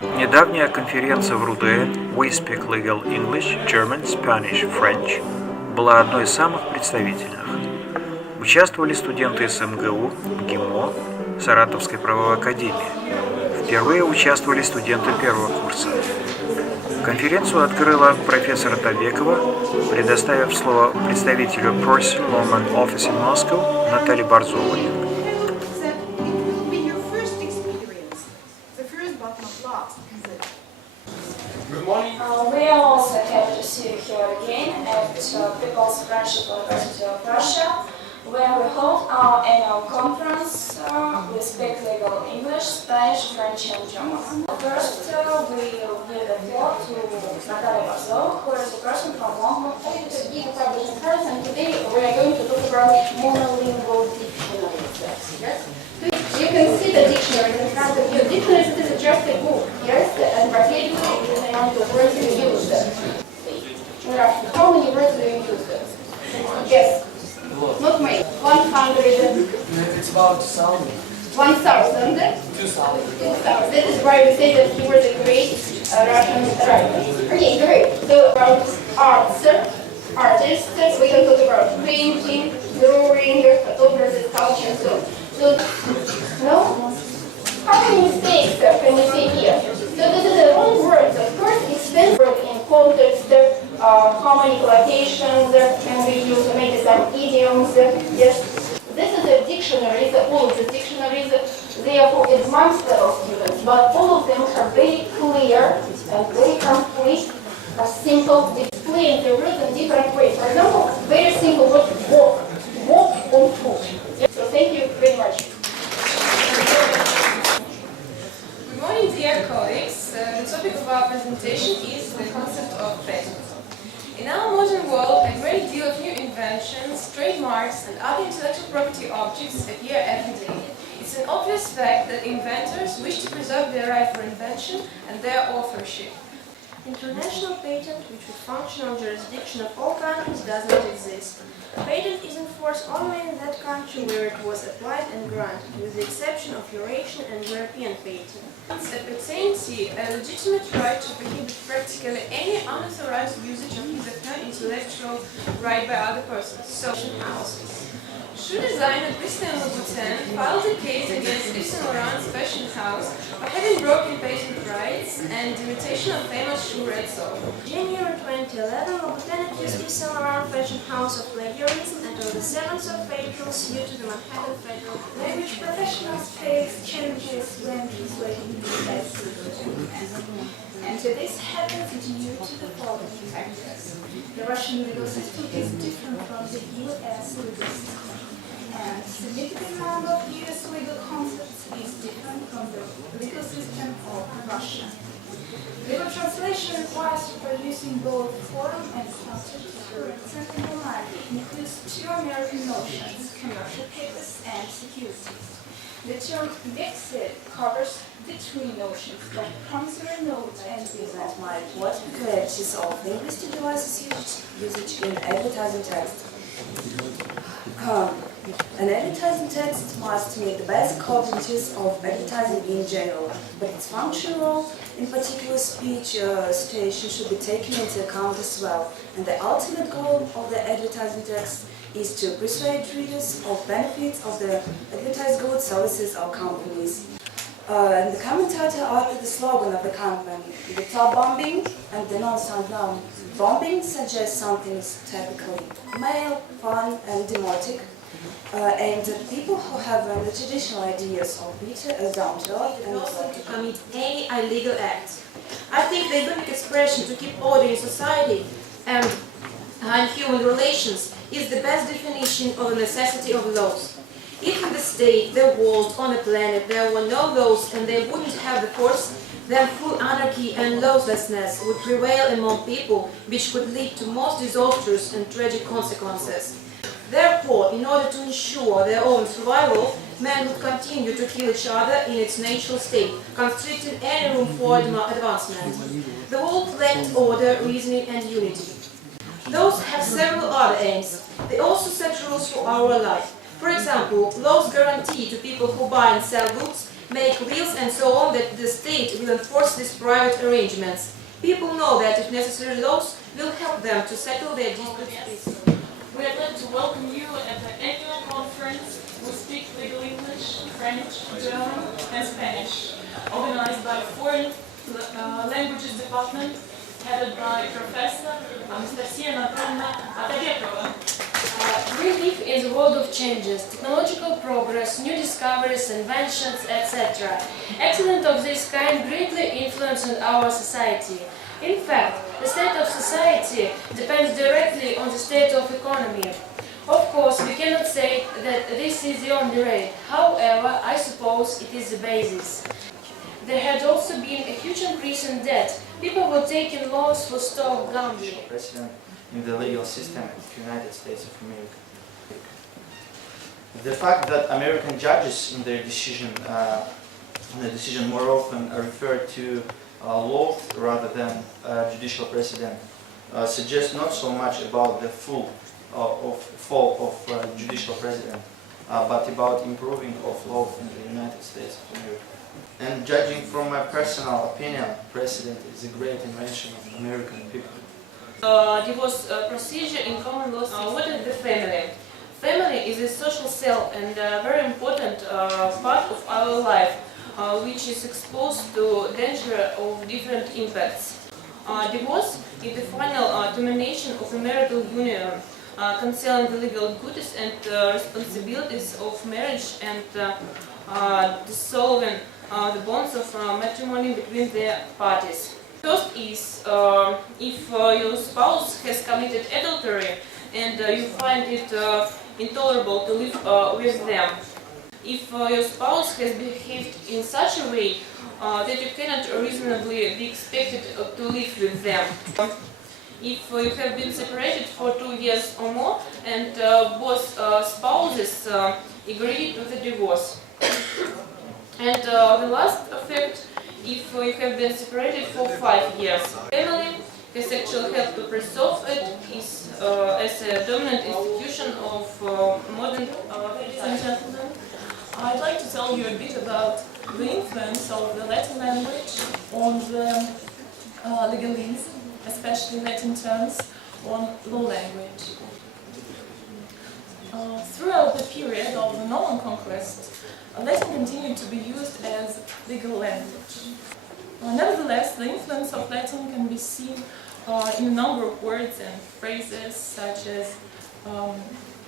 Недавняя конференция в РУДН We Speak Legal English, German, Spanish, French была одной из самых представительных. Участвовали студенты из МГУ, МГИМО, Саратовской правовой академии. Впервые участвовали студенты первого курса. Конференцию открыла профессор Табекова, предоставив слово представителю Person Woman Office in Moscow Наталье Борзовой. We are also happy to see you here again at People's Friendship University of Russia, where we hold our annual conference. We speak legal English, Spanish, French and German. First, we will give the floor to Natalia Borzova, who is a person from Moscow. And today we are going to talk about monolingual dictionaries. Yes? You can see the dictionary in front of you. Dictionary is just a book, yes, and practically the amount of words you use. How many words do you use? Yes. Not many. 100. It's about 2,000. 1,000. 2,000. That is why we say that he was a great Russian writer. Okay, great. So about artists, we can talk about painting, drawing, photography, sculpture, and so on. So, no? How many mistakes can we see here? So this is the wrong words. Of course, it's different in context, how many collocations can we use, maybe some idioms. Yes. This is a dictionary, all of the dictionaries, they are for advanced level students, but all of them are very clear and very complete, simple, explain the words in different ways. For example, very simple word, walk. Walk on foot. Yes. So thank you very much. Good morning, dear colleagues. The topic of our presentation is the concept of patent. In our modern world, a great deal of new inventions, trademarks, and other intellectual property objects appear every day. It's an obvious fact that inventors wish to preserve their right for invention and their authorship. International patent, which would function on jurisdiction of all countries, does not exist. Patent is in force only in that country where it was applied and granted, with the exception of Eurasian and European patent. It's a patentee, a legitimate right to prohibit practically any unauthorized usage of his or her intellectual right by other persons, so houses. Shoe designer Christian Louboutin filed a case against Yves Saint Laurent's fashion house for having broken patent rights and imitation of famous shoe Red Soul. January 2011, Louboutin accused Yves Saint Laurent fashion house of plagiarism, and on the 7th of April sued to the Manhattan Federal Language professionals face challenges when translating the text. And this happens due to the following factors. The Russian legal system is different from the US legal system. And a significant number of US legal concepts is different from the legal system of Russia. Legal translation requires producing both form and concept words, and in the line includes two American notions, commercial papers and securities. The term "vexed" covers the three notions of promissory note and That might what peculiarities of linguistic devices usage in advertising text. An advertising text must meet the basic properties of advertising in general, but its functional role in particular speech situation should be taken into account as well, and the ultimate goal of the advertising text is to persuade readers of benefits of the advertised goods, services or companies. And the commentator argued the slogan of the company, the top bombing and the non-sound noun. Bombing suggests something typically male, fun and demotic, and people who have the traditional ideas of Peter as down to earth and to commit any illegal act. I think the economic expression to keep order in society and human relations is the best definition of the necessity of laws. If in the state, the world, on the planet, there were no laws and they wouldn't have the force, then full anarchy and lawlessness would prevail among people, which could lead to most disastrous and tragic consequences. Therefore, in order to ensure their own survival, man would continue to kill each other in its natural state, constricting any room for advancement. The world lacked order, reasoning and unity. Those have several other aims. They also set rules for our life. For example, laws guarantee to people who buy and sell goods make wills and so on, that the state will enforce these private arrangements. People know that if necessary laws will help them to settle their disputes. We would like to welcome you at the annual conference We Speak Legal English, French, German and Spanish, organized by Foreign Languages Department, headed by Professor Anastasia Anatolyevna Atagekova. We live in the world of changes, technological progress, new discoveries, inventions, etc. Accidents of this kind greatly influence our society. In fact, the state of society depends directly on the state of economy. Of course, we cannot say that this is the only way. However, I suppose it is the basis. There had also been a huge increase in debt. People were taking loans for stock gambling. President in the legal system of the United States of America. The fact that American judges in their decision more often refer to law rather than judicial precedent suggests not so much about the fall of judicial precedent, but about improving of law in the United States of America. And judging from my personal opinion, precedent is a great invention of American people. Divorce procedure in common law. What is the family? Family is a social cell and a very important part of our life, which is exposed to danger of different impacts. Divorce is the final termination of a marital union, concerning the legal duties and responsibilities of marriage and dissolving the bonds of matrimony between the parties. First is if your spouse has committed adultery and you find it intolerable to live with them. If your spouse has behaved in such a way that you cannot reasonably be expected to live with them. If you have been separated for 2 years or more and both spouses agree to the divorce. And the last effect, if you have been separated for 5 years. Family has actually helped to preserve it as a dominant institution of modern Ladies and gentlemen, I'd like to tell you a bit about the influence of the Latin language on the legalese, especially Latin terms, on law language. Throughout the period of the Norman conquest, Latin continued to be used as legal language. Nevertheless, the influence of Latin can be seen in a number of words and phrases such as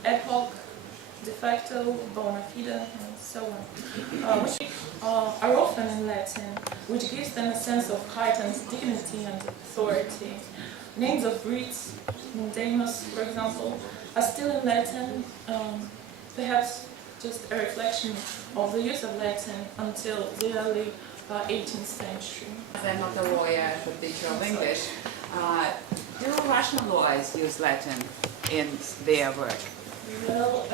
ad hoc, de facto, bona fide, and so on, which are often in Latin, which gives them a sense of heightened dignity and authority. Names of breeds, Damus, for example, are still in Latin, perhaps just a reflection of the use of Latin until the early 18th century. I'm not a lawyer, but teacher of English. Do Russian lawyers use Latin in their work? Well,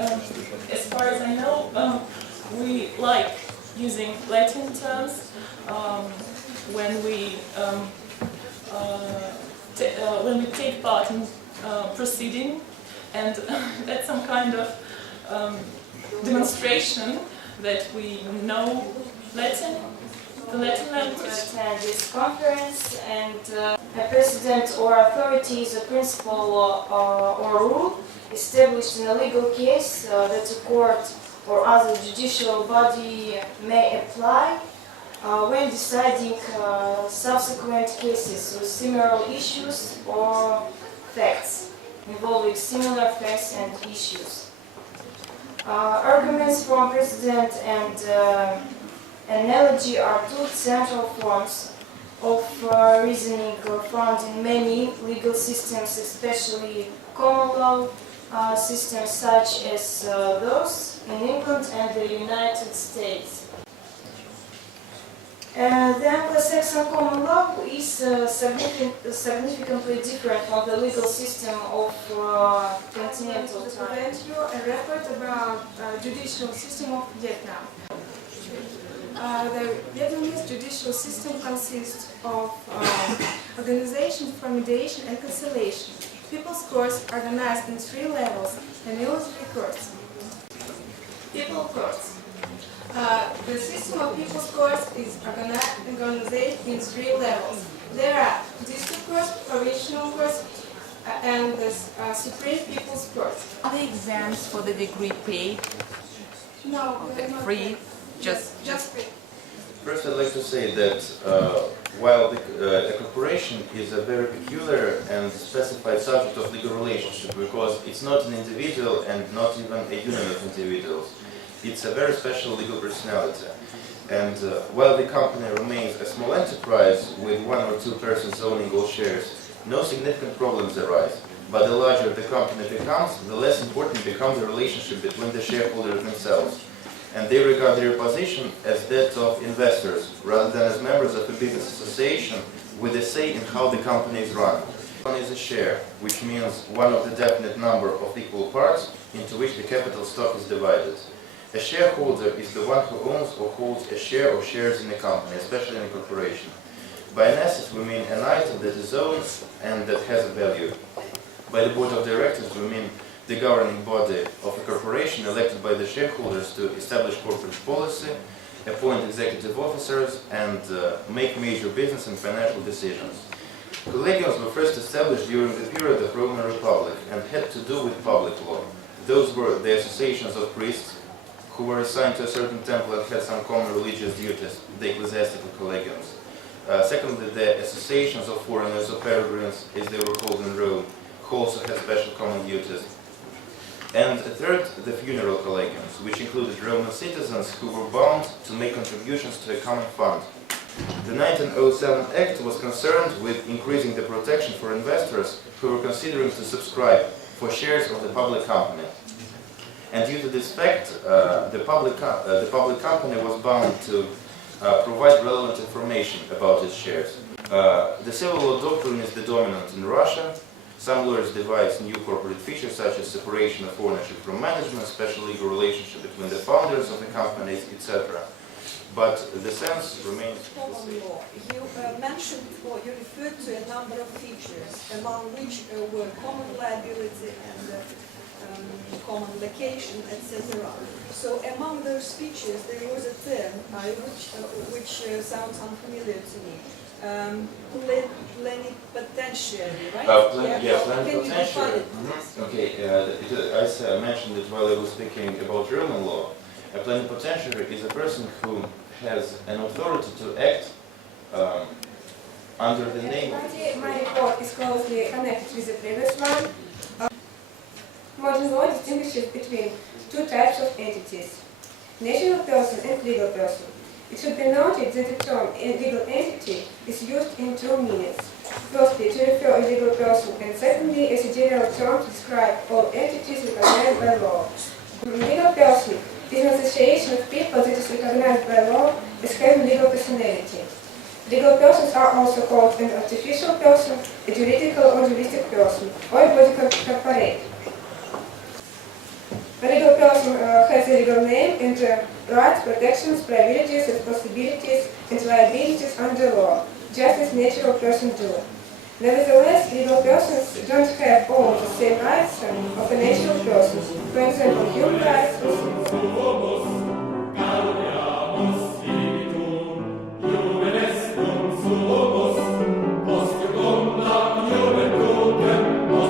as far as I know, we like using Latin terms when we take part in proceeding, and that's some kind of demonstration that we know Latin, the Latin language. Attend this conference, and a precedent or authority is a principle or rule established in a legal case that a court or other judicial body may apply when deciding subsequent cases with similar issues or facts involving similar facts and issues. Arguments from precedent and analogy are two central forms of reasoning found in many legal systems, especially common law systems such as those in England and the United States. The Anglo-Saxon common law is significantly different from the legal system of continental To time. present you a report about judicial system of Vietnam. The Vietnamese judicial system consists of organization for mediation and conciliation. People's courts organized in 3 levels: cumulative courts. People courts. The system of people's courts is organized in 3 levels. There are district courts, provincial courts, and the Supreme People's Court. Are the exams for the degree paid? No, Okay, free? Just free. First, I'd like to say that while the corporation is a very peculiar and specified subject of legal relationship, because it's not an individual and not even a union of individuals, it's a very special legal personality. And while the company remains a small enterprise with 1 or 2 persons owning all shares, no significant problems arise. But the larger the company becomes, the less important becomes the relationship between the shareholders themselves. And they regard their position as that of investors, rather than as members of a business association with a say in how the company is run. One is a share, which means one of the definite number of equal parts into which the capital stock is divided. A shareholder is the one who owns or holds a share or shares in a company, especially in a corporation. By an asset we mean an item that is owned and that has a value. By the board of directors we mean the governing body of a corporation elected by the shareholders to establish corporate policy, appoint executive officers, and make major business and financial decisions. Collegiums were first established during the period of Roman Republic and had to do with public law. Those were the associations of priests who were assigned to a certain temple and had some common religious duties, the ecclesiastical collegiums. Secondly, the associations of foreigners or peregrines, as they were called in Rome, who also had special common duties. And third, the funeral collegiums, which included Roman citizens who were bound to make contributions to a common fund. The 1907 Act was concerned with increasing the protection for investors who were considering to subscribe for shares of the public company. And due to this fact, the public company was bound to provide relevant information about its shares. The civil law doctrine is the dominant in Russia. Some lawyers devise new corporate features such as separation of ownership from management, special legal relationship between the founders of the companies, etc. But the sense remains the same. You mentioned, or you referred to a number of features, among which were common liability and common location, etc. So among those features there was a term which sounds unfamiliar to me. Plenipotentiary, right? Plenipotentiary. Okay, as I mentioned it while I was speaking about Roman law. A plenipotentiary is a person who has an authority to act under the name of... My report is closely connected with the previous one. Modern law distinguishes between 2 types of entities, natural person and legal person. It should be noted that the term legal entity is used in 2 meanings. Firstly, to refer a legal person, and secondly, as a general term to describe all entities recognized by law. Legal person is an association of people that is recognized by law as having legal personality. Legal persons are also called an artificial person, a juridical or juristic person, or a body corporate. A legal person has a legal name and rights, protections, privileges, responsibilities, and liabilities under law, just as natural persons do. Nevertheless, legal persons don't have all the same rights of a natural person. For example, human rights,